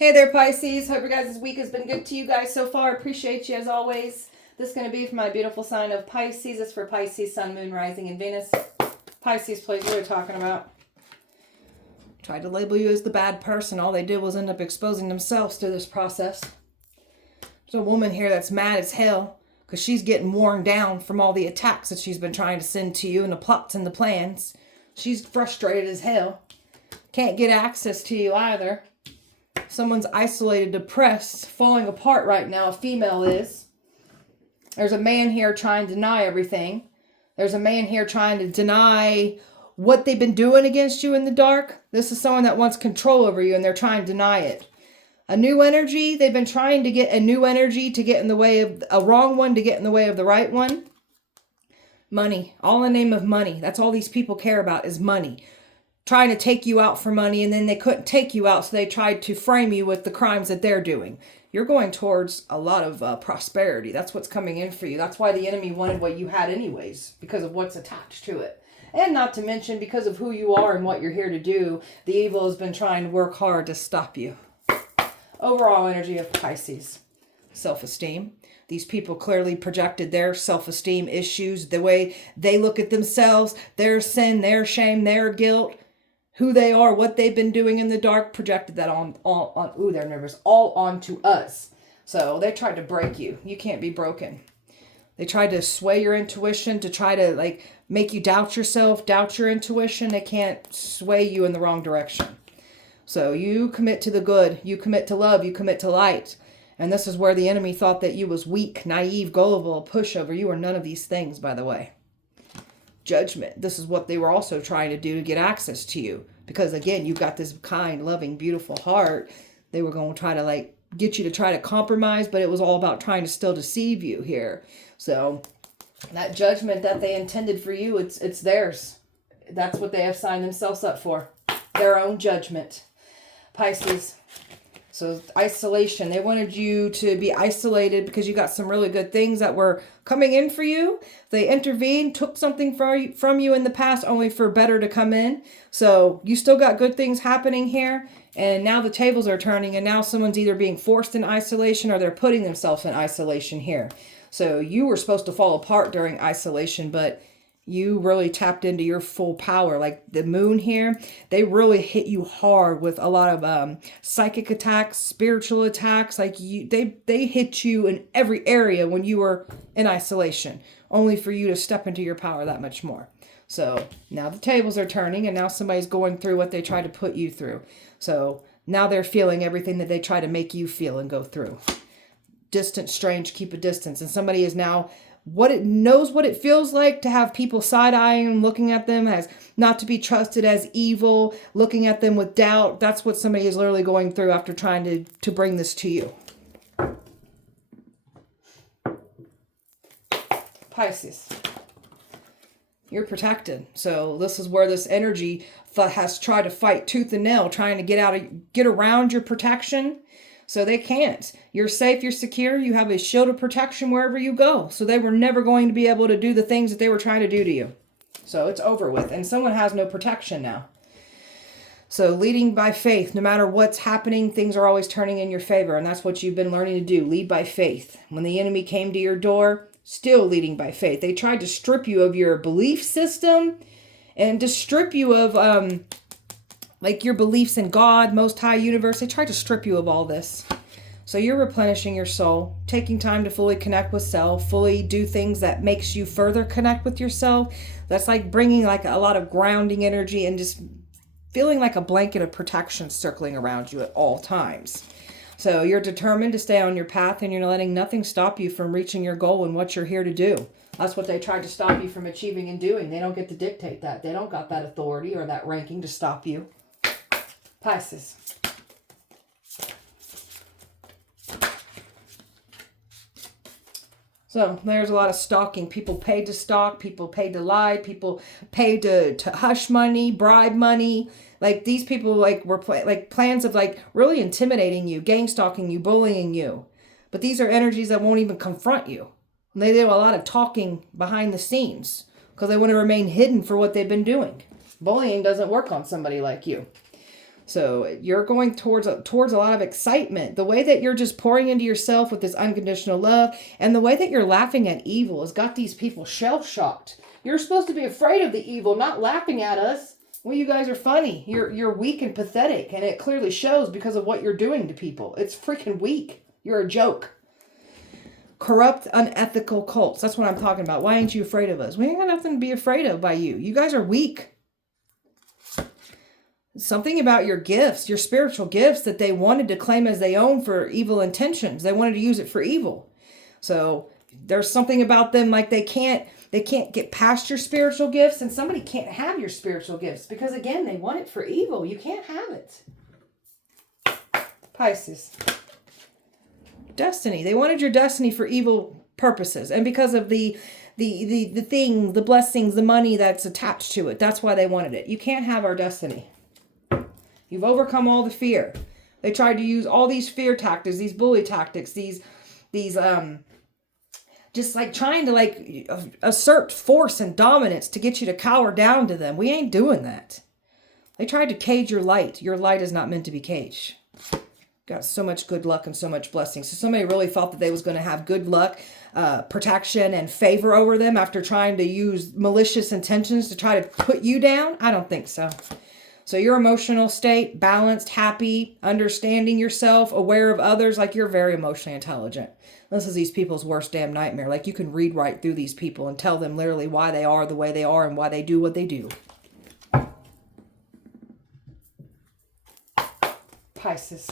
Hey there, Pisces. Hope your guys' week has been good to you guys so far. Appreciate you as always. This is going to be for my beautiful sign of Pisces. It's for Pisces, Sun, Moon, Rising, and Venus. Pisces, please, what are we talking about? Tried to label you as the bad person. All they did was end up exposing themselves through this process. There's a woman here that's mad as hell because she's getting worn down from all the attacks that she's been trying to send to you and the plots and the plans. She's frustrated as hell. Can't get access to you either. Someone's isolated, depressed, falling apart right now. A female is. There's a man here trying to deny everything. There's a man here trying to deny what they've been doing against you in the dark. This is someone that wants control over you and they're trying to deny it. A new energy. They've been trying to get a new energy to get in the way of a wrong one to get in the way of the right one. Money. All in the name of money. That's all these people care about is money. Trying to take you out for money, and then they couldn't take you out, so they tried to frame you with the crimes that they're doing. You're going towards a lot of prosperity. That's what's coming in for you. That's why the enemy wanted what you had anyways, because of what's attached to it. And not to mention, because of who you are and what you're here to do, the evil has been trying to work hard to stop you. Overall energy of Pisces. Self-esteem. These people clearly projected their self-esteem issues, the way they look at themselves, their sin, their shame, their guilt, who they are, what they've been doing in the dark, projected that on they're nervous, all onto us. So they tried to break you. You can't be broken. They tried to sway your intuition, to try to make you doubt yourself, doubt your intuition. They can't sway you in the wrong direction. So you commit to the good, you commit to love, you commit to light. And this is where the enemy thought that you was weak, naive, gullible, pushover. You are none of these things, by the way. Judgment. This is what they were also trying to do to get access to you. Because again, you've got this kind, loving, beautiful heart. They were going to try to get you to try to compromise, but it was all about trying to still deceive you here. So that judgment that they intended for you, it's theirs. That's what they have signed themselves up for. Their own judgment. Pisces. So isolation. They wanted you to be isolated because you got some really good things that were coming in for you. They intervened, took something from you in the past only for better to come in. So you still got good things happening here. And now the tables are turning and now someone's either being forced in isolation or they're putting themselves in isolation here. So you were supposed to fall apart during isolation, but you really tapped into your full power. Like the moon here, they really hit you hard with a lot of psychic attacks, spiritual attacks. They hit you in every area when you were in isolation, only for you to step into your power that much more. So now the tables are turning and now somebody's going through what they tried to put you through. So now they're feeling everything that they try to make you feel and go through. Distant, strange, keep a distance. And somebody is now what it feels like to have people side-eyeing them, looking at them as not to be trusted, as evil, looking at them with doubt. That's what somebody is literally going through after trying to bring this to you. Pisces. You're protected. So this is where this energy has tried to fight tooth and nail, trying to get around your protection. So they can't. You're safe, you're secure, you have a shield of protection wherever you go. So they were never going to be able to do the things that they were trying to do to you. So it's over with. And someone has no protection now. So leading by faith, no matter what's happening, things are always turning in your favor. And that's what you've been learning to do. Lead by faith. When the enemy came to your door, still leading by faith. They tried to strip you of your belief system and to strip you of your beliefs in God, Most High Universe. They tried to strip you of all this. So you're replenishing your soul, taking time to fully connect with self, fully do things that makes you further connect with yourself. That's like bringing a lot of grounding energy and just feeling like a blanket of protection circling around you at all times. So you're determined to stay on your path and you're letting nothing stop you from reaching your goal and what you're here to do. That's what they tried to stop you from achieving and doing. They don't get to dictate that. They don't got that authority or that ranking to stop you. Pisces. So there's a lot of stalking. People paid to stalk, people paid to lie, people paid to hush money, bribe money. These people were plans of really intimidating you, gang stalking you, bullying you. But these are energies that won't even confront you. They do a lot of talking behind the scenes because they want to remain hidden for what they've been doing. Bullying doesn't work on somebody like you. So you're going towards a lot of excitement. The way that you're just pouring into yourself with this unconditional love, and the way that you're laughing at evil has got these people shell-shocked. You're supposed to be afraid of the evil, not laughing at us. Well, you guys are funny. You're weak and pathetic, and it clearly shows because of what you're doing to people. It's freaking weak. You're a joke. Corrupt, unethical cults. That's what I'm talking about. Why ain't you afraid of us? We ain't got nothing to be afraid of by you. You guys are weak. Something about your gifts, your spiritual gifts that they wanted to claim as their own for evil intentions. They wanted to use it for evil. So there's something about them like they can't get past your spiritual gifts, and somebody can't have your spiritual gifts because, again, they want it for evil. You can't have it. Pisces. Destiny. They wanted your destiny for evil purposes, and because of the thing, the blessings, the money that's attached to it. That's why they wanted it. You can't have our destiny. You've overcome all the fear. They tried to use all these fear tactics, these bully tactics, these just like trying to assert force and dominance to get you to cower down to them. We ain't doing that. They tried to cage your light. Your light is not meant to be caged. Got so much good luck and so much blessing. So somebody really thought that they was going to have good luck, protection, and favor over them after trying to use malicious intentions to try to put you down? I don't think so. So your emotional state, balanced, happy, understanding yourself, aware of others, like you're very emotionally intelligent. This is these people's worst damn nightmare. Like you can read right through these people and tell them literally why they are the way they are and why they do what they do. Pisces.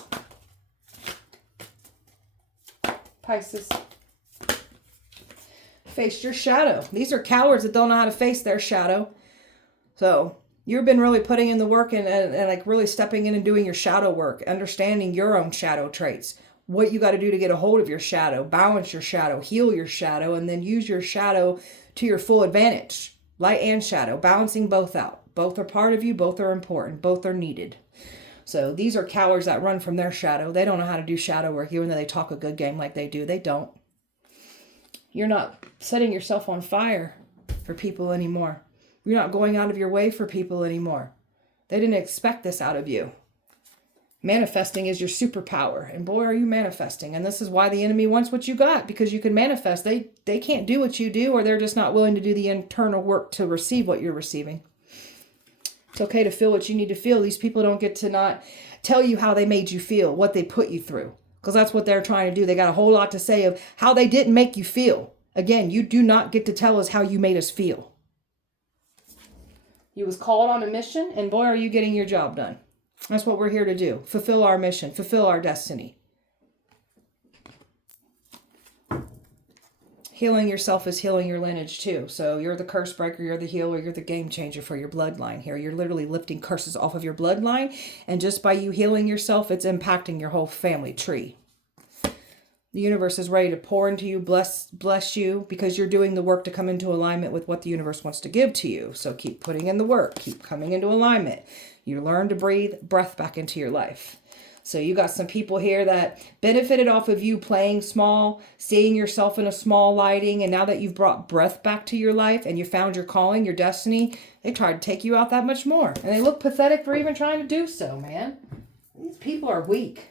Pisces. Face your shadow. These are cowards that don't know how to face their shadow. So you've been really putting in the work and like really stepping in and doing your shadow work, understanding your own shadow traits, what you got to do to get a hold of your shadow, balance your shadow, heal your shadow, and then use your shadow to your full advantage. Light and shadow, balancing both out. Both are part of you. Both are important. Both are needed. So these are cowards that run from their shadow. They don't know how to do shadow work, even though they talk a good game like they do. They don't. You're not setting yourself on fire for people anymore. You're not going out of your way for people anymore. They didn't expect this out of you. Manifesting is your superpower. And boy, are you manifesting. And this is why the enemy wants what you got. Because you can manifest. They can't do what you do, or they're just not willing to do the internal work to receive what you're receiving. It's okay to feel what you need to feel. These people don't get to not tell you how they made you feel, what they put you through. Because that's what they're trying to do. They got a whole lot to say of how they didn't make you feel. Again, you do not get to tell us how you made us feel. You was called on a mission, and boy, are you getting your job done. That's what we're here to do. Fulfill our mission. Fulfill our destiny. Healing yourself is healing your lineage too. So you're the curse breaker, you're the healer, you're the game changer for your bloodline here. You're literally lifting curses off of your bloodline. And just by you healing yourself, it's impacting your whole family tree. The universe is ready to pour into you, bless you, because you're doing the work to come into alignment with what the universe wants to give to you. So keep putting in the work. Keep coming into alignment. You learn to breathe breath back into your life. So you got some people here that benefited off of you playing small, seeing yourself in a small lighting. And now that you've brought breath back to your life and you found your calling, your destiny, they tried to take you out that much more. And they look pathetic for even trying to do so, man. These people are weak.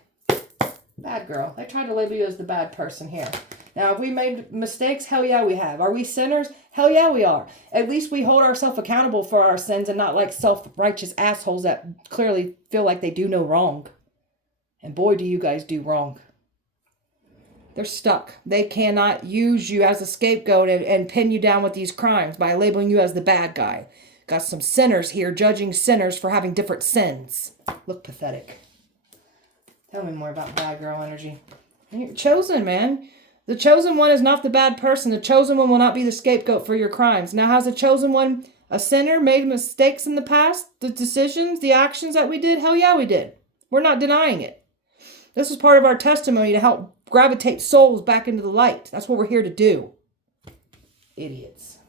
Bad girl. They tried to label you as the bad person here. Now, have we made mistakes? Hell yeah, we have. Are we sinners? Hell yeah, we are. At least we hold ourselves accountable for our sins and not like self-righteous assholes that clearly feel like they do no wrong. And boy, do you guys do wrong. They're stuck. They cannot use you as a scapegoat and pin you down with these crimes by labeling you as the bad guy. Got some sinners here judging sinners for having different sins. Look pathetic. Tell me more about bad girl energy. You're chosen, man. The chosen one is not the bad person. The chosen one will not be the scapegoat for your crimes. Now, has the chosen one a sinner made mistakes in the past? The decisions, the actions that we did? Hell yeah, we did. We're not denying it. This is part of our testimony to help gravitate souls back into the light. That's what we're here to do. Idiots.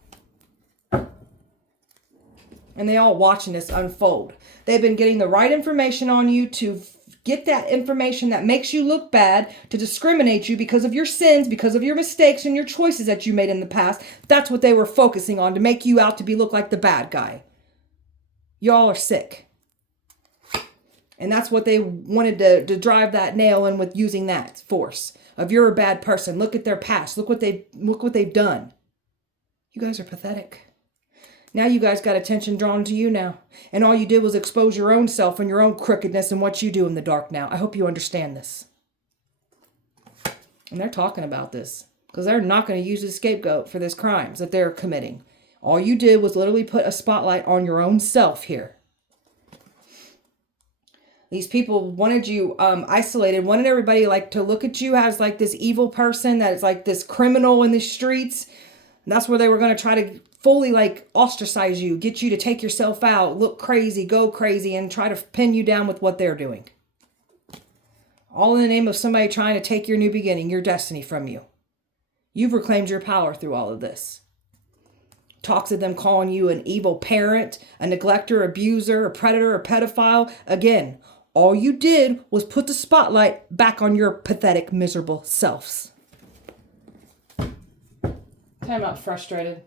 And they all watching this unfold. They've been getting the right information on you to get that information that makes you look bad, to discriminate you because of your sins, because of your mistakes and your choices that you made in the past. That's what they were focusing on, to make you out to look like the bad guy. Y'all are sick. And that's what they wanted to drive that nail in with, using that force of you're a bad person. Look at their past. Look what they've done. You guys are pathetic. Now you guys got attention drawn to you now. And all you did was expose your own self and your own crookedness and what you do in the dark now. I hope you understand this. And they're talking about this because they're not going to use the scapegoat for this crimes that they're committing. All you did was literally put a spotlight on your own self here. These people wanted you isolated, wanted everybody like to look at you as like this evil person that is like this criminal in the streets. And that's where they were going to try to fully like ostracize you, get you to take yourself out, look crazy, go crazy, and try to pin you down with what they're doing. All in the name of somebody trying to take your new beginning, your destiny from you. You've reclaimed your power through all of this. Talks of them calling you an evil parent, a neglector, abuser, a predator, a pedophile. Again, all you did was put the spotlight back on your pathetic, miserable selves. I'm not frustrated.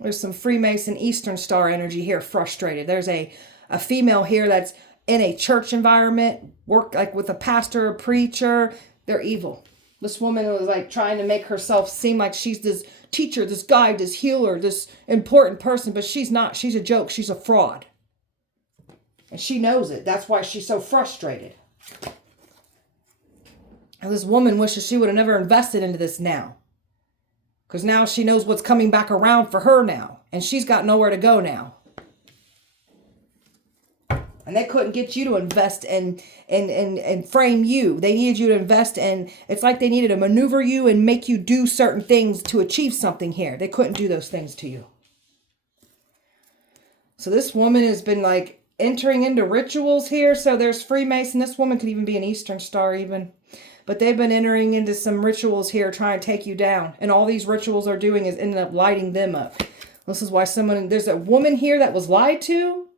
There's some Freemason Eastern Star energy here, frustrated. There's a female here that's in a church environment, work like with a pastor, a preacher. They're evil. This woman was like trying to make herself seem like she's this teacher, this guide, this healer, this important person, but she's not. She's a joke. She's a fraud. And she knows it. That's why she's so frustrated. And this woman wishes she would have never invested into this now. Because now she knows what's coming back around for her now. And she's got nowhere to go now. And they couldn't get you to invest and frame you. They needed you to invest in, it's like they needed to maneuver you and make you do certain things to achieve something here. They couldn't do those things to you. So this woman has been like entering into rituals here. So there's Freemason. This woman could even be an Eastern Star even. But they've been entering into some rituals here trying to take you down. And all these rituals are doing is ending up lighting them up. This is why there's a woman here that was lied to.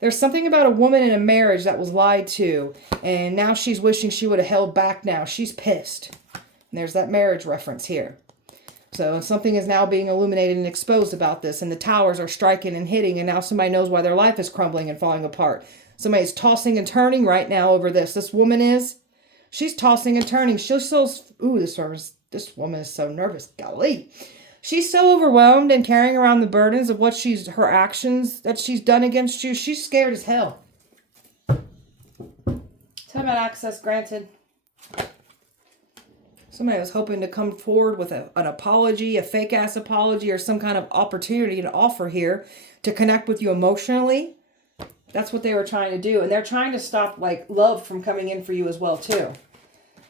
There's something about a woman in a marriage that was lied to. And now she's wishing she would have held back now. She's pissed. And there's that marriage reference here. So something is now being illuminated and exposed about this. And the towers are striking and hitting. And now somebody knows why their life is crumbling and falling apart. Somebody's tossing and turning right now over this. This woman is. She's tossing and turning. She's so... Ooh, this woman is so nervous. Golly. She's so overwhelmed and carrying around the burdens of what her actions that she's done against you. She's scared as hell. Time out access granted. Somebody was hoping to come forward with an apology, a fake-ass apology, or some kind of opportunity to offer here to connect with you emotionally. That's what they were trying to do. And they're trying to stop like love from coming in for you as well too.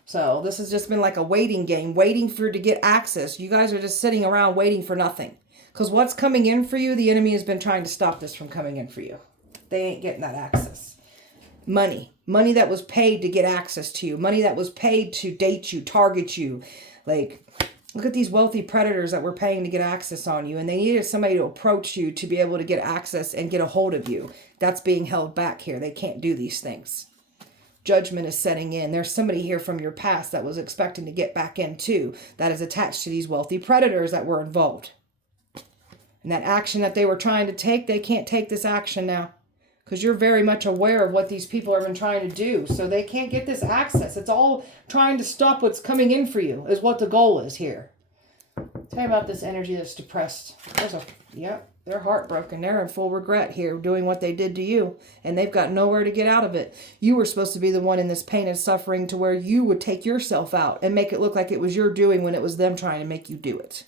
So this has just been like a waiting game, waiting to get access. You guys are just sitting around waiting for nothing. Because what's coming in for you, the enemy has been trying to stop this from coming in for you. They ain't getting that access. Money. Money that was paid to get access to you. Money that was paid to date you, target you. Like, look at these wealthy predators that were paying to get access on you. And they needed somebody to approach you to be able to get access and get a hold of you. That's being held back here. They can't do these things. Judgment is setting in. There's somebody here from your past that was expecting to get back in too, that is attached to these wealthy predators that were involved. And that action that they were trying to take, they can't take this action now. Because you're very much aware of what these people have been trying to do. So they can't get this access. It's all trying to stop what's coming in for you, is what the goal is here. Tell me about this energy that's depressed. They're heartbroken. They're in full regret here doing what they did to you. And they've got nowhere to get out of it. You were supposed to be the one in this pain and suffering to where you would take yourself out and make it look like it was your doing when it was them trying to make you do it.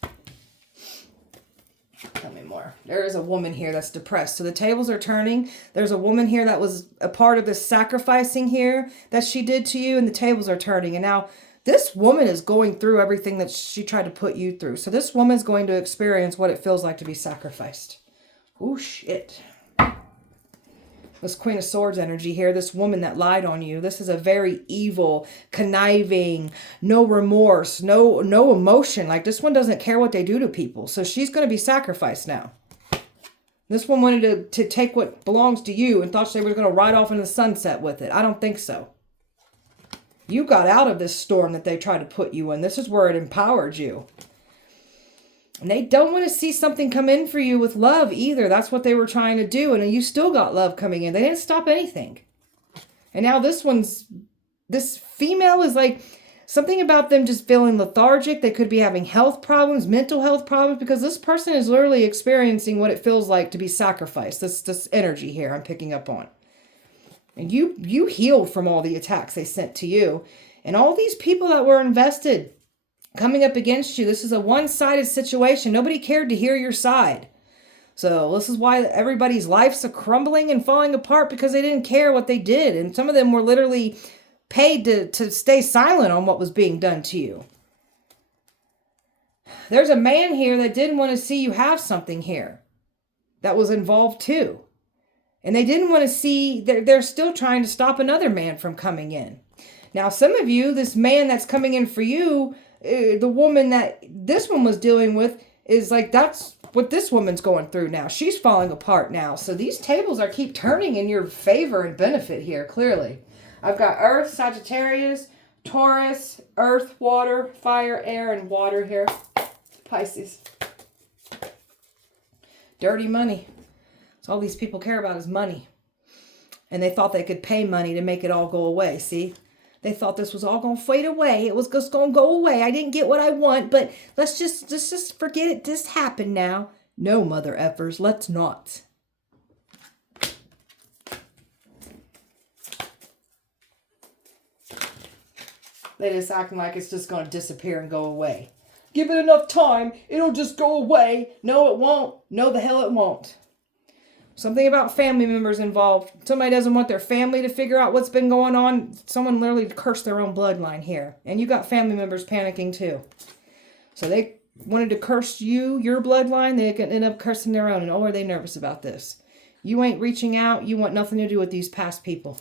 Tell me more. There is a woman here that's depressed. So the tables are turning. There's a woman here that was a part of this sacrificing here that she did to you. And the tables are turning. And now this woman is going through everything that she tried to put you through. So this woman's going to experience what it feels like to be sacrificed. Oh, shit. This Queen of Swords energy here, this woman that lied on you. This is a very evil, conniving, no remorse, no emotion. Like this one doesn't care what they do to people. So she's going to be sacrificed now. This one wanted to take what belongs to you and thought they were going to ride off in the sunset with it. I don't think so. You got out of this storm that they tried to put you in. This is where it empowered you. And they don't want to see something come in for you with love either. That's what they were trying to do. And you still got love coming in. They didn't stop anything. And now this female is like, something about them just feeling lethargic. They could be having health problems, mental health problems, because this person is literally experiencing what it feels like to be sacrificed. This energy here I'm picking up on. And you healed from all the attacks they sent to you. And all these people that were invested coming up against you, this is a one-sided situation. Nobody cared to hear your side. So this is why everybody's lives are crumbling and falling apart, because they didn't care what they did. And some of them were literally paid to stay silent on what was being done to you. There's a man here that didn't want to see you have something here that was involved too. And they didn't want to see, they're still trying to stop another man from coming in. Now, some of you, this man that's coming in for you, the woman that this one was dealing with is like, that's what this woman's going through now. She's falling apart now. So these tables are keep turning in your favor and benefit here, clearly. I've got Earth, Sagittarius, Taurus, Earth, Water, Fire, Air, and Water here. Pisces. Dirty money. That's all these people care about is money. And they thought they could pay money to make it all go away, see? They thought this was all going to fade away. It was just going to go away. I didn't get what I want, but let's just forget it. This happened now. No, mother effers, let's not. They just acting like it's just going to disappear and go away. Give it enough time, it'll just go away. No, it won't. No, the hell it won't. Something about family members involved. Somebody doesn't want their family to figure out what's been going on. Someone literally cursed their own bloodline here. And you got family members panicking too. So they wanted to curse you, your bloodline. They could end up cursing their own. And oh, are they nervous about this? You ain't reaching out. You want nothing to do with these past people.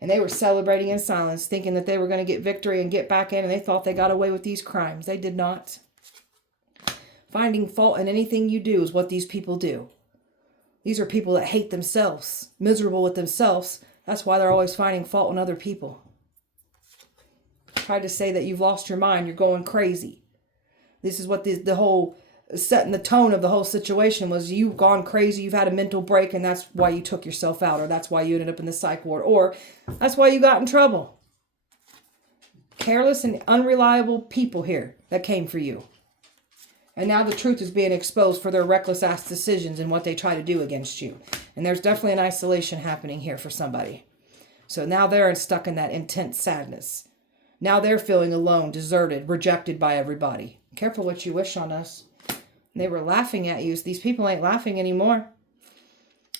And they were celebrating in silence, thinking that they were going to get victory and get back in. And they thought they got away with these crimes. They did not. Finding fault in anything you do is what these people do. These are people that hate themselves, miserable with themselves. That's why they're always finding fault in other people. Tried to say that you've lost your mind, you're going crazy. This is what the whole setting the tone of the whole situation was. You've gone crazy, you've had a mental break, and that's why you took yourself out, or that's why you ended up in the psych ward, or that's why you got in trouble. Careless and unreliable people here that came for you. And now the truth is being exposed for their reckless ass decisions and what they try to do against you. And there's definitely an isolation happening here for somebody. So now they're stuck in that intense sadness. Now they're feeling alone, deserted, rejected by everybody. Careful what you wish on us. They were laughing at you. These people ain't laughing anymore.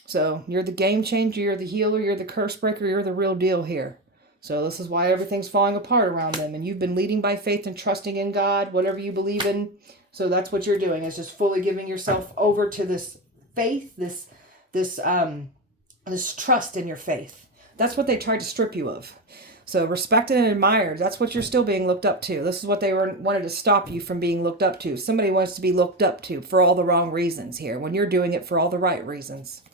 So you're the game changer, you're the healer, you're the curse breaker, you're the real deal here. So this is why everything's falling apart around them. And you've been leading by faith and trusting in God, whatever you believe in. So that's what you're doing, is just fully giving yourself over to this faith, this trust in your faith. That's what they tried to strip you of. So respected and admired, that's what you're still being looked up to. This is what they wanted to stop you from being looked up to. Somebody wants to be looked up to for all the wrong reasons here, when you're doing it for all the right reasons.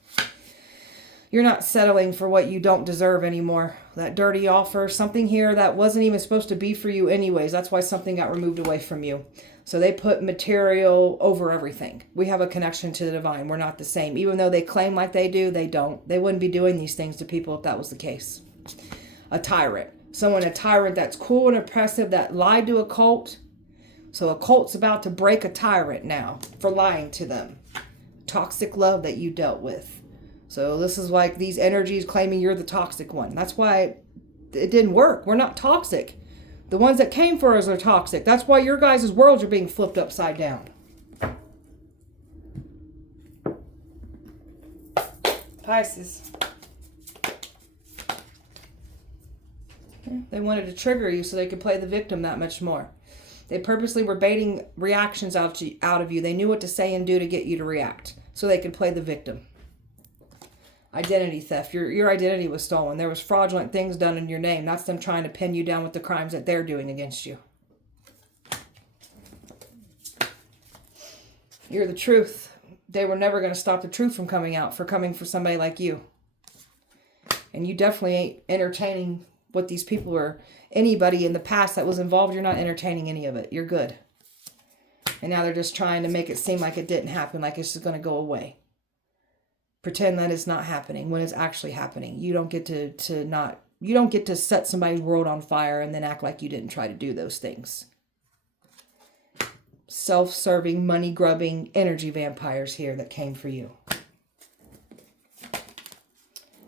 You're not settling for what you don't deserve anymore. That dirty offer, something here that wasn't even supposed to be for you anyways. That's why something got removed away from you. So they put material over everything. We have a connection to the divine. We're not the same. Even though they claim like they do, they don't. They wouldn't be doing these things to people if that was the case. A tyrant. A tyrant that's cool and oppressive, that lied to a cult. So a cult's about to break a tyrant now for lying to them. Toxic love that you dealt with. So this is like these energies claiming you're the toxic one. That's why it didn't work. We're not toxic. The ones that came for us are toxic. That's why your guys' worlds are being flipped upside down. Pisces. They wanted to trigger you so they could play the victim that much more. They purposely were baiting reactions out of you. They knew what to say and do to get you to react so they could play the victim. Identity theft. Your identity was stolen. There was fraudulent things done in your name. That's them trying to pin you down with the crimes that they're doing against you. You're the truth. They were never going to stop the truth from coming out for coming for somebody like you. And you definitely ain't entertaining what these people were. Anybody in the past that was involved, you're not entertaining any of it. You're good. And now they're just trying to make it seem like it didn't happen, like it's just going to go away. Pretend that it's not happening when it's actually happening. You don't get you don't get to set somebody's world on fire and then act like you didn't try to do those things. Self-serving, money-grubbing energy vampires here that came for you.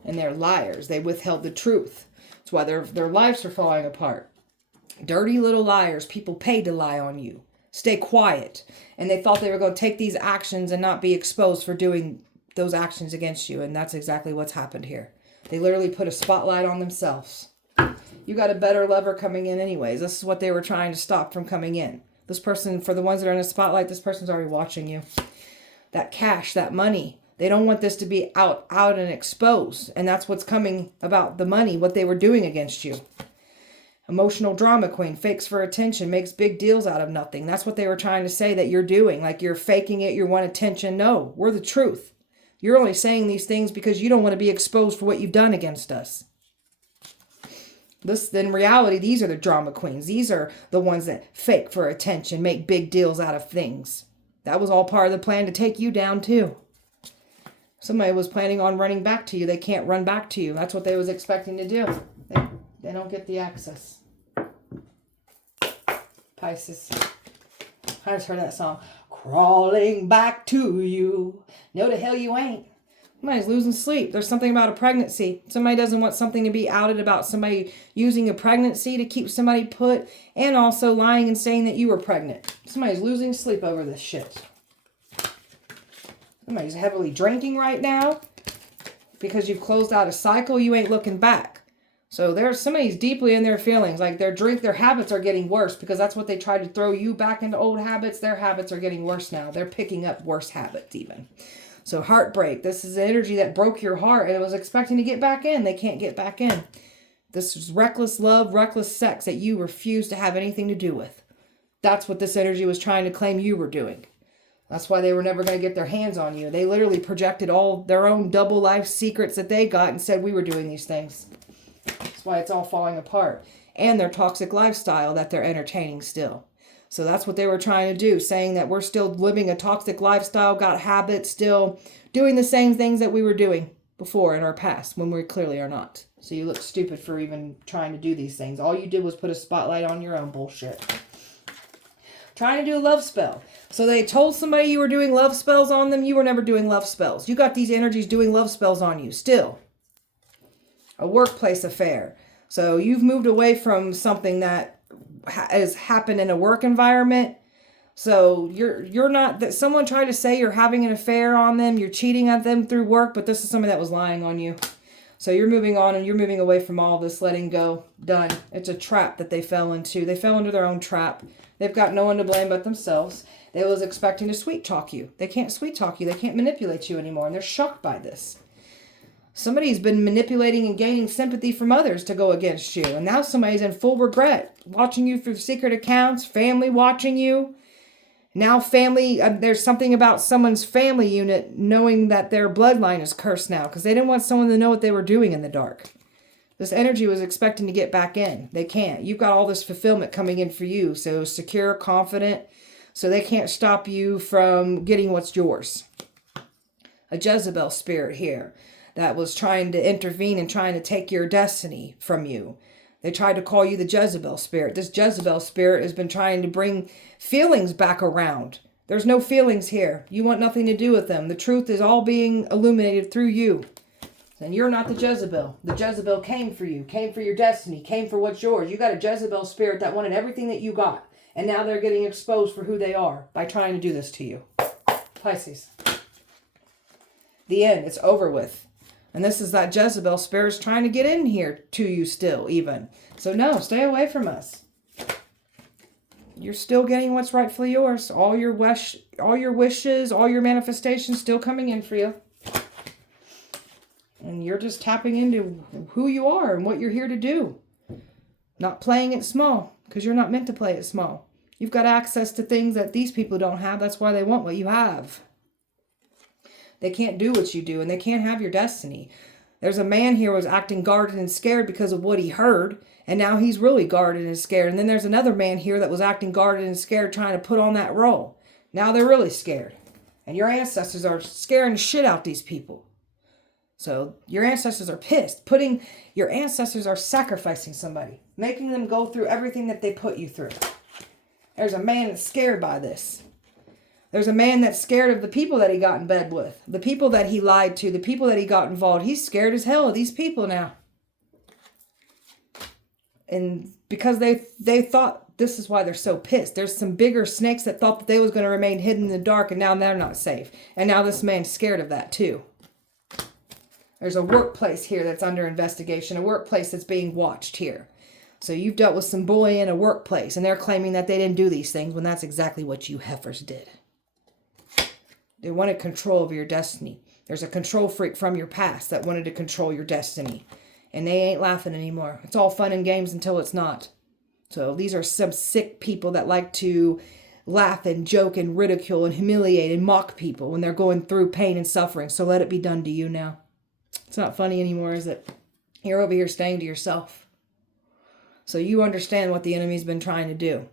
And they're liars. They withheld the truth. That's why their lives are falling apart. Dirty little liars. People paid to lie on you. Stay quiet. And they thought they were going to take these actions and not be exposed for doing those actions against you. And that's exactly what's happened here. They literally put a spotlight on themselves. You got a better lover coming in anyways. This is what they were trying to stop from coming in. This person, for the ones that are in the spotlight, this person's already watching you. That cash, that money. They don't want this to be out and exposed. And that's what's coming about the money, what they were doing against you. Emotional drama queen, fakes for attention, makes big deals out of nothing. That's what they were trying to say that you're doing. Like you're faking it, you want attention. No, we're the truth. You're only saying these things because you don't want to be exposed for what you've done against us. In reality, these are the drama queens. These are the ones that fake for attention, make big deals out of things. That was all part of the plan to take you down too. Somebody was planning on running back to you. They can't run back to you. That's what they was expecting to do. They don't get the access. Pisces. I just heard that song. Crawling back to you. No, the hell you ain't. Somebody's losing sleep. There's something about a pregnancy. Somebody doesn't want something to be outed about somebody using a pregnancy to keep somebody put, and also lying and saying that you were pregnant. Somebody's losing sleep over this shit. Somebody's heavily drinking right now because you've closed out a cycle. You ain't looking back. So there's somebody's deeply in their feelings. Like their habits are getting worse because that's what they tried to throw you back into old habits. Their habits are getting worse now. They're picking up worse habits even. So heartbreak. This is the energy that broke your heart and it was expecting to get back in. They can't get back in. This is reckless love, reckless sex that you refuse to have anything to do with. That's what this energy was trying to claim you were doing. That's why they were never going to get their hands on you. They literally projected all their own double life secrets that they got and said we were doing these things. That's why it's all falling apart. And their toxic lifestyle that they're entertaining still. So that's what they were trying to do, saying that we're still living a toxic lifestyle, got habits, still doing the same things that we were doing before in our past, when we clearly are not. So you look stupid for even trying to do these things. All you did was put a spotlight on your own bullshit. Trying to do a love spell. So they told somebody you were doing love spells on them. You were never doing love spells. You got these energies doing love spells on you still. A workplace affair. So you've moved away from something that has happened in a work environment. So you're not that someone tried to say you're having an affair on them, you're cheating on them through work, but this is somebody that was lying on you. So you're moving on and you're moving away from all this, letting go. Done. It's a trap that they fell into. They fell into their own trap. They've got no one to blame but themselves. They was expecting to sweet talk you. They can't sweet talk you. They can't manipulate you anymore, and they're shocked by this. Somebody's been manipulating and gaining sympathy from others to go against you. And now somebody's in full regret. Watching you through secret accounts. Family watching you. Now family, there's something about someone's family unit knowing that their bloodline is cursed now. Because they didn't want someone to know what they were doing in the dark. This energy was expecting to get back in. They can't. You've got all this fulfillment coming in for you. So secure, confident. So they can't stop you from getting what's yours. A Jezebel spirit here. That was trying to intervene and trying to take your destiny from you. They tried to call you the Jezebel spirit. This Jezebel spirit has been trying to bring feelings back around. There's no feelings here. You want nothing to do with them. The truth is all being illuminated through you. And you're not the Jezebel. The Jezebel came for you, came for your destiny, came for what's yours. You got a Jezebel spirit that wanted everything that you got. And now they're getting exposed for who they are by trying to do this to you. Pisces. The end. It's over with. And this is that Jezebel spirit trying to get in here to you still, even. So no, stay away from us. You're still getting what's rightfully yours. All your wishes, all your manifestations still coming in for you. And you're just tapping into who you are and what you're here to do. Not playing it small, because you're not meant to play it small. You've got access to things that these people don't have. That's why they want what you have. They can't do what you do, and they can't have your destiny. There's a man here who was acting guarded and scared because of what he heard, and now he's really guarded and scared. And then there's another man here that was acting guarded and scared, trying to put on that role. Now they're really scared. And your ancestors are scaring the shit out these people. So your ancestors are pissed. Your ancestors are sacrificing somebody. Making them go through everything that they put you through. There's a man that's scared by this. There's a man that's scared of the people that he got in bed with. The people that he lied to. The people that he got involved. He's scared as hell of these people now. And because they thought this is why they're so pissed. There's some bigger snakes that thought that they was going to remain hidden in the dark. And now they're not safe. And now this man's scared of that too. There's a workplace here that's under investigation. A workplace that's being watched here. So you've dealt with some bullying in a workplace. And they're claiming that they didn't do these things when that's exactly what you heifers did. They wanted control of your destiny. There's a control freak from your past that wanted to control your destiny. And they ain't laughing anymore. It's all fun and games until it's not. So these are some sick people that like to laugh and joke and ridicule and humiliate and mock people when they're going through pain and suffering. So let it be done to you now. It's not funny anymore, is it? You're over here staying to yourself. So you understand what the enemy's been trying to do.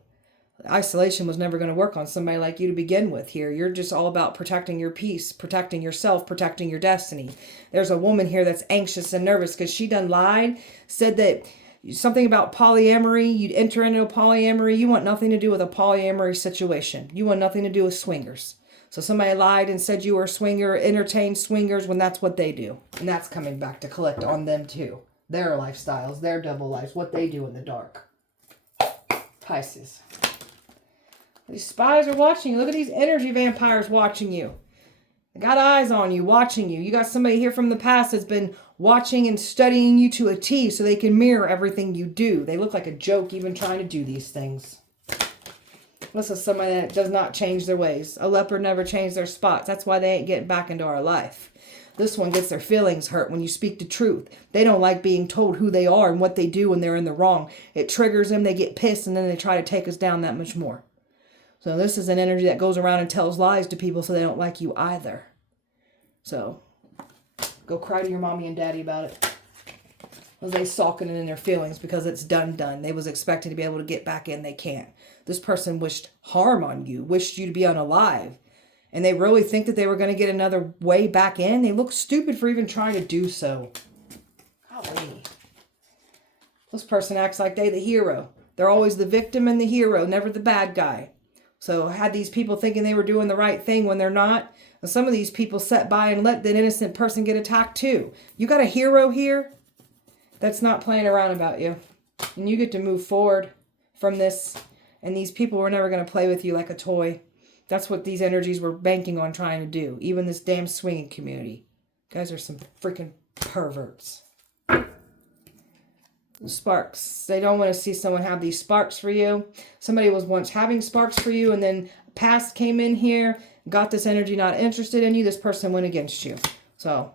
Isolation was never going to work on somebody like you to begin with here. You're just all about protecting your peace, protecting yourself, protecting your destiny. There's a woman here that's anxious and nervous because she done lied, said that something about polyamory, you'd enter into a polyamory. You want nothing to do with a polyamory situation. You want nothing to do with swingers. So somebody lied and said you were a swinger, entertained swingers when that's what they do. And that's coming back to collect on them too. Their lifestyles, their double lives, what they do in the dark. Pisces. These spies are watching you. Look at these energy vampires watching you. They got eyes on you, watching you. You got somebody here from the past that's been watching and studying you to a T so they can mirror everything you do. They look like a joke even trying to do these things. This is somebody that does not change their ways. A leopard never changed their spots. That's why they ain't getting back into our life. This one gets their feelings hurt when you speak the truth. They don't like being told who they are and what they do when they're in the wrong. It triggers them. They get pissed and then they try to take us down that much more. So this is an energy that goes around and tells lies to people so they don't like you either. So go cry to your mommy and daddy about it. They sulking in their feelings because it's done. They was expecting to be able to get back in. They can't. This person wished harm on you, wished you to be unalive. And they really think that they were going to get another way back in. They look stupid for even trying to do so. Golly. This person acts like they the hero. They're always the victim and the hero, never the bad guy. So had these people thinking they were doing the right thing when they're not. And some of these people sat by and let the innocent person get attacked too. You got a hero here that's not playing around about you. And you get to move forward from this. And these people were never going to play with you like a toy. That's what these energies were banking on trying to do. Even this damn swinging community. You guys are some freaking perverts. Sparks. They don't want to see someone have these sparks for you. Somebody was once having sparks for you and then past came in here, got this energy not interested in you. This person went against you. So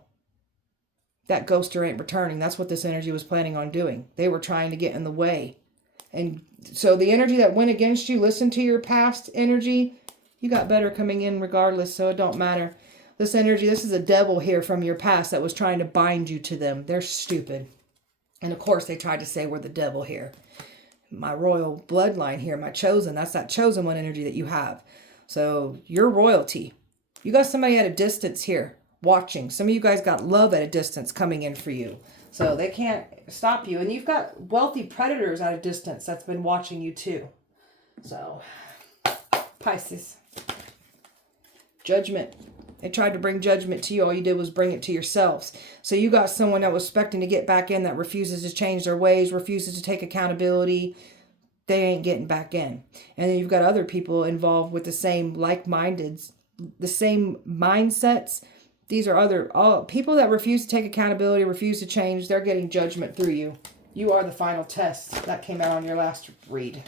that ghoster ain't returning. That's what this energy was planning on doing. They were trying to get in the way. And so the energy that went against you, listen to your past energy. You got better coming in regardless, so it don't matter. This energy, this is a devil here from your past that was trying to bind you to them. They're stupid. And of course, they tried to say we're the devil here. My royal bloodline here, my chosen, that's that chosen one energy that you have. So you're royalty. You got somebody at a distance here watching. Some of you guys got love at a distance coming in for you. So they can't stop you. And you've got wealthy predators at a distance that's been watching you too. So, Pisces. Judgment. They tried to bring judgment to you. All you did was bring it to yourselves. So you got someone that was expecting to get back in that refuses to change their ways, refuses to take accountability. They ain't getting back in. And then you've got other people involved with the same like-mindeds, the same mindsets. These are all people that refuse to take accountability, refuse to change. They're getting judgment through you. You are the final test. That came out on your last read.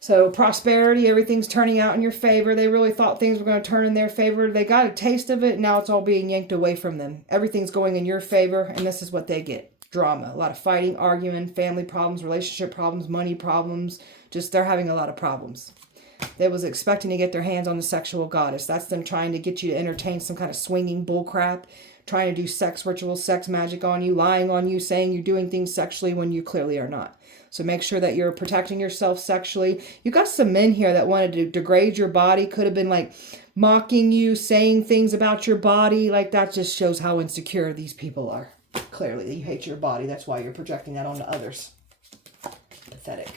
So prosperity, everything's turning out in your favor. They really thought things were going to turn in their favor. They got a taste of it. Now it's all being yanked away from them. Everything's going in your favor. And this is what they get. Drama. A lot of fighting, arguing, family problems, relationship problems, money problems. Just they're having a lot of problems. They was expecting to get their hands on the sexual goddess. That's them trying to get you to entertain some kind of swinging bullcrap. trying to do sex rituals, sex magic on you, lying on you, saying you're doing things sexually when you clearly are not. So make sure that you're protecting yourself sexually. You got some men here that wanted to degrade your body, could have been like mocking you, saying things about your body. Like that just shows how insecure these people are. Clearly, you hate your body. That's why you're projecting that onto others. Pathetic.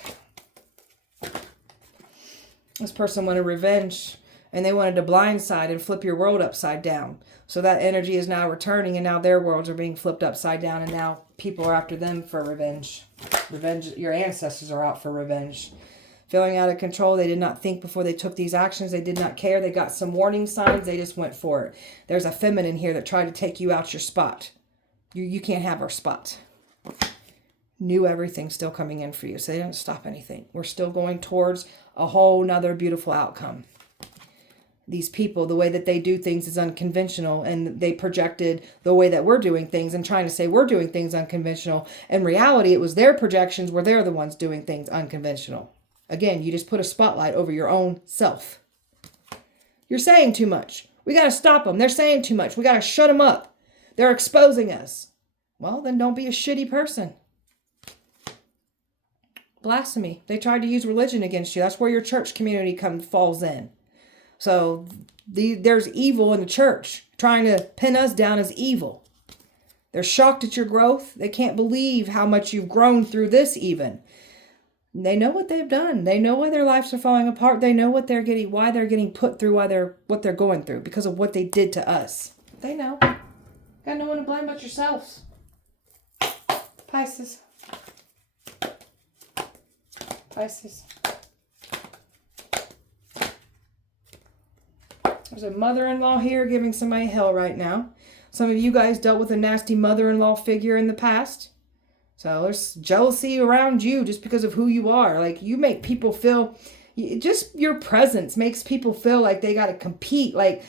This person wanted revenge, and they wanted to blindside and flip your world upside down. So that energy is now returning, and now their worlds are being flipped upside down, and now people are after them for revenge. Revenge, your ancestors are out for revenge. Feeling out of control, they did not think before they took these actions. They did not care. They got some warning signs. They just went for it. There's a feminine here that tried to take you out your spot. You can't have our spot. Knew everything still coming in for you. So they didn't stop anything. We're still going towards a whole nother beautiful outcome. These people, the way that they do things is unconventional, and they projected the way that we're doing things and trying to say we're doing things unconventional. In reality, it was their projections where they're the ones doing things unconventional. Again, you just put a spotlight over your own self. You're saying too much. We got to stop them. They're saying too much. We got to shut them up. They're exposing us. Well, then don't be a shitty person. Blasphemy. They tried to use religion against you. That's where your church community falls in. So there's evil in the church trying to pin us down as evil. They're shocked at your growth. They can't believe how much you've grown through this even. They know what they've done. They know why their lives are falling apart. They know what they're getting, why they're getting put through, what they're going through because of what they did to us. They know. Got no one to blame but yourselves. Pisces. Pisces. There's a mother-in-law here giving somebody hell right now. Some of you guys dealt with a nasty mother-in-law figure in the past. So there's jealousy around you just because of who you are. Like you make people feel, just your presence makes people feel like they got to compete. Like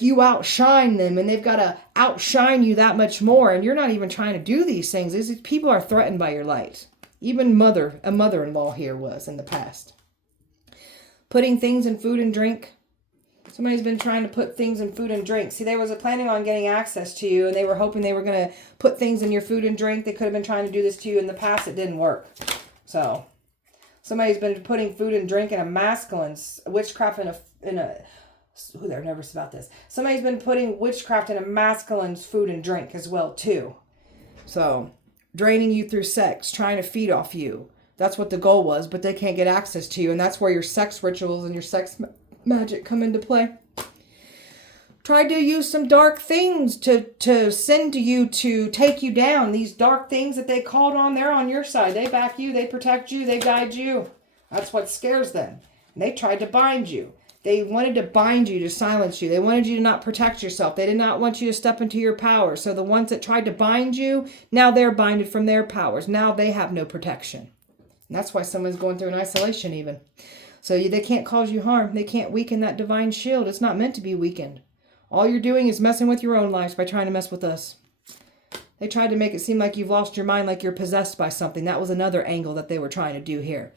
you outshine them and they've got to outshine you that much more. And you're not even trying to do these things. These people are threatened by your light. Even a mother-in-law here was in the past. Putting things in food and drink. Somebody's been trying to put things in food and drink. See, they was planning on getting access to you, and they were hoping they were going to put things in your food and drink. They could have been trying to do this to you in the past. It didn't work. So, somebody's been putting food and drink in a masculine, witchcraft in a ooh, they're nervous about this. Somebody's been putting witchcraft in a masculine food and drink as well, too. So, draining you through sex, trying to feed off you. That's what the goal was, but they can't get access to you, and that's where your sex rituals and your sex magic come into play. Tried to use some dark things to send to you to take you down. These dark things that they called on, they're on your side. They back you, they protect you, they guide you. That's what scares them. And they tried to bind you. They wanted to bind you to silence you. They wanted you to not protect yourself. They did not want you to step into your power. So the ones that tried to bind you, now they're binded from their powers. Now they have no protection. And that's why someone's going through an isolation even. So they can't cause you harm. They can't weaken that divine shield. It's not meant to be weakened. All you're doing is messing with your own lives by trying to mess with us. They tried to make it seem like you've lost your mind, like you're possessed by something. That was another angle that they were trying to do here.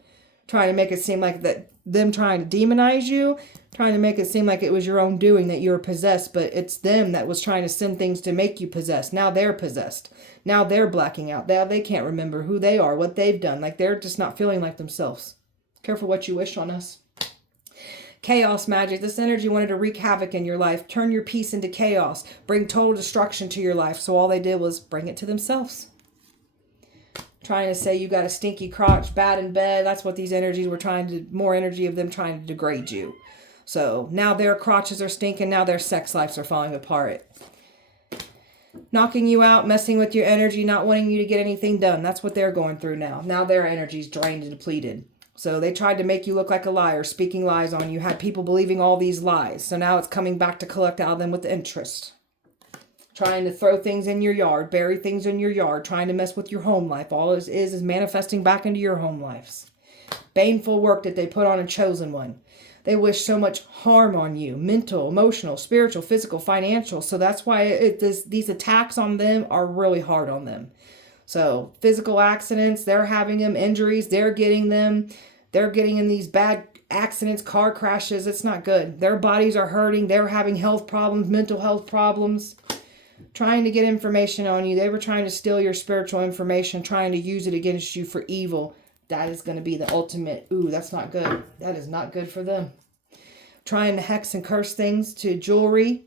Trying to make it seem like that them trying to demonize you, trying to make it seem like it was your own doing, that you were possessed, but it's them that was trying to send things to make you possessed. Now they're possessed. Now they're blacking out. Now they can't remember who they are, what they've done. Like they're just not feeling like themselves. Careful what you wish on us. Chaos magic. This energy wanted to wreak havoc in your life. Turn your peace into chaos. Bring total destruction to your life. So all they did was bring it to themselves. Trying to say you got a stinky crotch, bad in bed. That's what these energies were trying to, more energy of them trying to degrade you. So now their crotches are stinking. Now their sex lives are falling apart. Knocking you out, messing with your energy, not wanting you to get anything done. That's what they're going through now. Now their energy's drained and depleted. So they tried to make you look like a liar, speaking lies on you, had people believing all these lies. So now it's coming back to collect out of them with interest. Trying to throw things in your yard, bury things in your yard, trying to mess with your home life. All it is manifesting back into your home lives. Baneful work that they put on a chosen one. They wish so much harm on you, mental, emotional, spiritual, physical, financial. So that's why these attacks on them are really hard on them. So physical accidents, they're having them, injuries, they're getting them. They're getting in these bad accidents, car crashes. It's not good. Their bodies are hurting. They're having health problems, mental health problems. trying to get information on you. They were trying to steal your spiritual information, trying to use it against you for evil. That is going to be the ultimate. Ooh, that's not good. That is not good for them. Trying to hex and curse things to jewelry.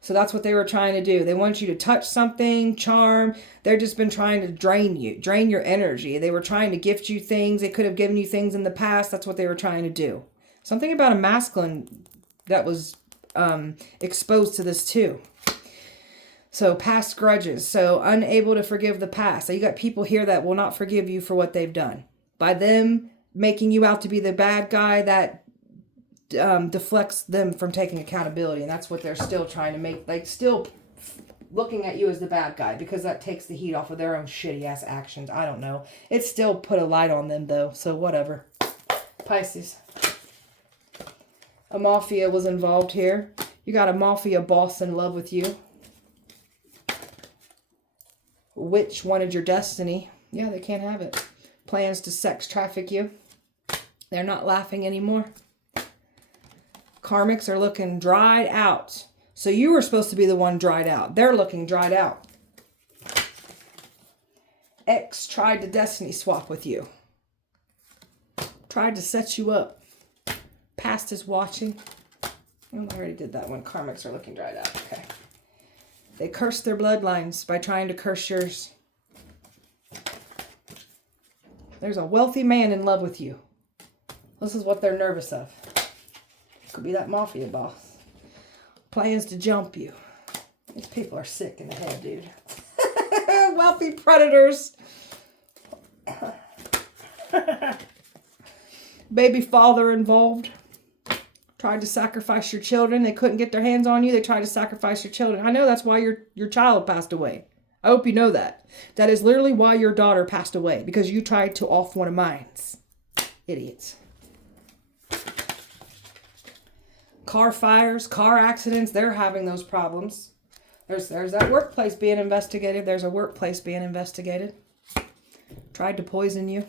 So that's what they were trying to do. They want you to touch something, charm. They've just been trying to drain you, drain your energy. They were trying to gift you things. They could have given you things in the past. That's what they were trying to do. Something about a masculine that was exposed to this too. So past grudges. So unable to forgive the past. So you got people here that will not forgive you for what they've done. By them making you out to be the bad guy, that deflects them from taking accountability. And that's what they're still trying to make, like still looking at you as the bad guy, because that takes the heat off of their own shitty ass actions. I don't know. It still put a light on them though. So whatever. Pisces. A mafia was involved here. You got a mafia boss in love with you. Witch wanted your destiny. Yeah, they can't have it. Plans to sex traffic you. They're not laughing anymore. Karmics are looking dried out. So you were supposed to be the one dried out. They're looking dried out. X tried to destiny swap with you. Tried to set you up. Past is watching. Oh, I already did that one. Karmics are looking dried out. Okay. They cursed their bloodlines by trying to curse yours. There's a wealthy man in love with you. This is what they're nervous of. Could be that mafia boss. Plans to jump you. These people are sick in the head, dude. Wealthy predators. Baby father involved. Tried to sacrifice your children. They couldn't get their hands on you. They tried to sacrifice your children. I know that's why your child passed away. I hope you know that. That is literally why your daughter passed away. Because you tried to off one of mine. Idiots. Car fires, car accidents. They're having those problems. There's that workplace being investigated. There's a workplace being investigated. Tried to poison you.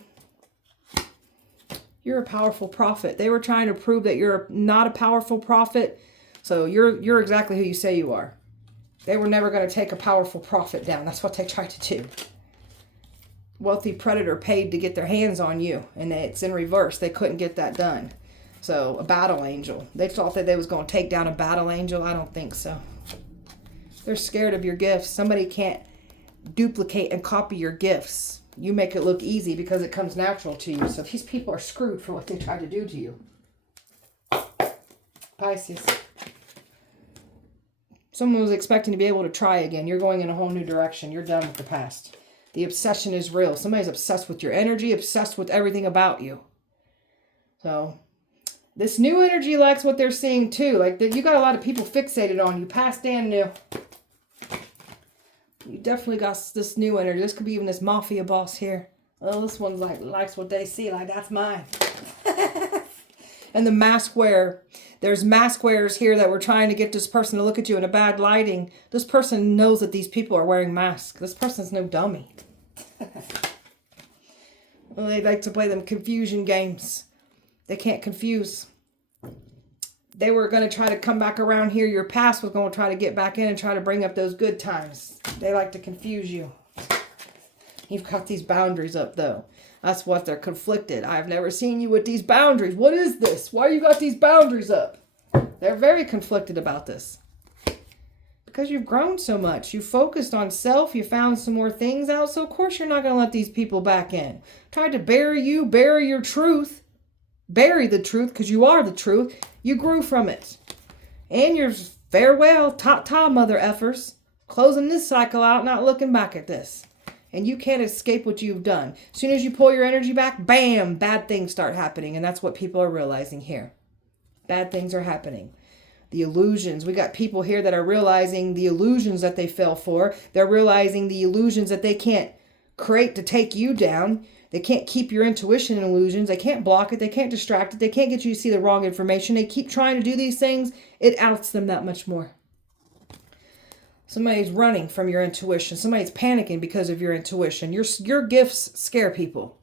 You're a powerful prophet. They were trying to prove that you're not a powerful prophet. So you're exactly who you say you are. They were never going to take a powerful prophet down. That's what they tried to do. Wealthy predator paid to get their hands on you. And it's in reverse. They couldn't get that done. So a battle angel. They thought that they was going to take down a battle angel. I don't think so. They're scared of your gifts. Somebody can't duplicate and copy your gifts. You make it look easy because it comes natural to you. So these people are screwed for what they tried to do to you. Pisces. Someone was expecting to be able to try again. You're going in a whole new direction. You're done with the past. The obsession is real. Somebody's obsessed with your energy, obsessed with everything about you. So this new energy likes what they're seeing too. Like you got a lot of people fixated on you, past and new. You definitely got this new energy. This could be even this mafia boss here. Well, this one's likes what they see. Like, that's mine. And the mask wearer. There's mask wearers here that were trying to get this person to look at you in a bad lighting. This person knows that these people are wearing masks. This person's no dummy. Well, they like to play them confusion games. They can't confuse. They were going to try to come back around here. Your past was going to try to get back in and try to bring up those good times. They like to confuse you. You've got these boundaries up, though. That's what they're conflicted. I've never seen you with these boundaries. What is this? Why you got these boundaries up? They're very conflicted about this. Because you've grown so much. You focused on self. You found some more things out. So, of course, you're not going to let these people back in. Tried to bury you, bury your truth. Bury the truth because you are the truth. You grew from it. And you're farewell, ta-ta, mother effers. Closing this cycle out, not looking back at this. And you can't escape what you've done. As soon as you pull your energy back, bam, bad things start happening. And that's what people are realizing here. Bad things are happening. The illusions. We got people here that are realizing the illusions that they fell for. They're realizing the illusions that they can't create to take you down. They can't keep your intuition in illusions. They can't block it. They can't distract it. They can't get you to see the wrong information. They keep trying to do these things. It outs them that much more. Somebody's running from your intuition. Somebody's panicking because of your intuition. Your gifts scare people.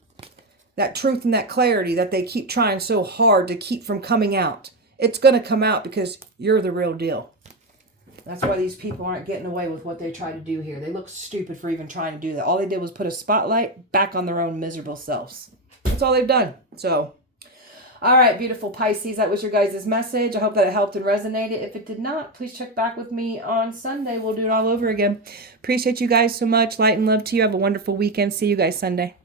That truth and that clarity that they keep trying so hard to keep from coming out. It's going to come out because you're the real deal. That's why these people aren't getting away with what they try to do here. They look stupid for even trying to do that. All they did was put a spotlight back on their own miserable selves. That's all they've done. So, all right, beautiful Pisces, that was your guys' message. I hope that it helped and resonated. If it did not, please check back with me on Sunday. We'll do it all over again. Appreciate you guys so much. Light and love to you. Have a wonderful weekend. See you guys Sunday.